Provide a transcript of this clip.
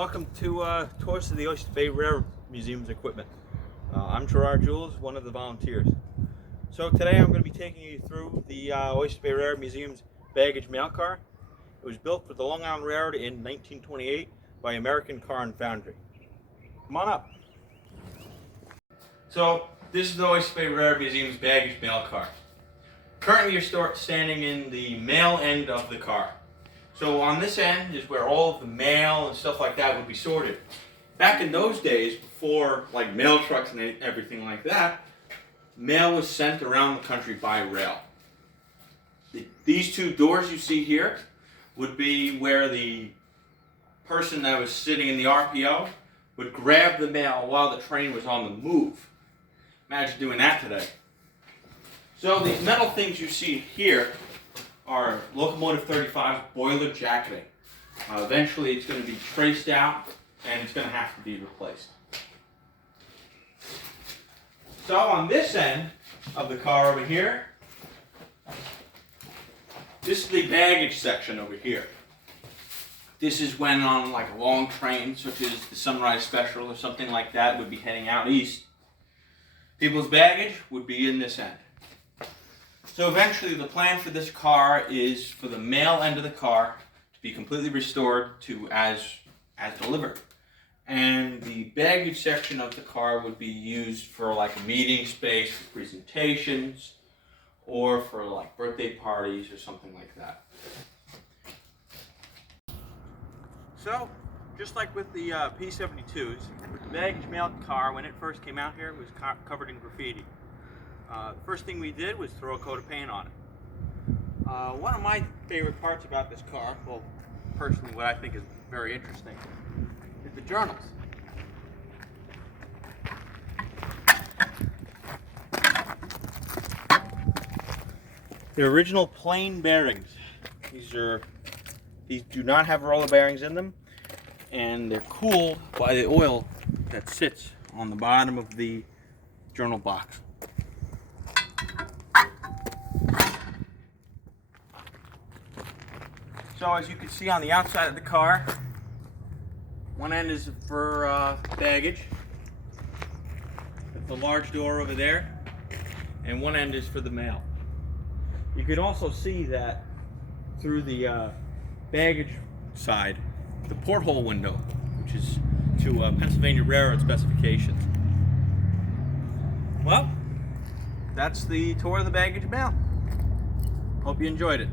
Welcome to tours of the Oyster Bay Rare Museum's equipment. I'm Gerard, one of the volunteers. So today I'm going to be taking you through the Oyster Bay Rare Museum's baggage mail car. It was built for the Long Island Railroad in 1928 by American Car and Foundry. Come on up. So this is the Oyster Bay Rare Museum's baggage mail car. Currently you're standing in the mail end of the car. So on this end is where all of the mail and stuff like that would be sorted. Back in those days, before like mail trucks and everything like that, mail was sent around the country by rail. These two doors you see here would be where the person that was sitting in the RPO would grab the mail while the train was on the move. Imagine doing that today. So the metal things you see here are locomotive 35's boiler jacketing. Eventually it's going to be traced out and it's going to have to be replaced. So on this end of the car over here, this is the baggage section over here. This is when on like a long train such as the Sunrise Special or something like that would be heading out east. People's baggage would be in this end. So eventually the plan for this car is for the mail end of the car to be completely restored to as delivered. And the baggage section of the car would be used for like a meeting space, for presentations, or for like birthday parties or something like that. So, just like with the P-72s, the baggage mail car, when it first came out here, was covered in graffiti. The first thing we did was throw a coat of paint on it. One of my favorite parts about this car, well, personally what I think is very interesting, is the journals. The original plain bearings. These do not have roller bearings in them, and they're cooled by the oil that sits on the bottom of the journal box. So as you can see on the outside of the car, one end is for baggage, with the large door over there, and one end is for the mail. You can also see that through the baggage side, the porthole window, which is to Pennsylvania Railroad specifications. Well, that's the tour of the baggage mail. Hope you enjoyed it.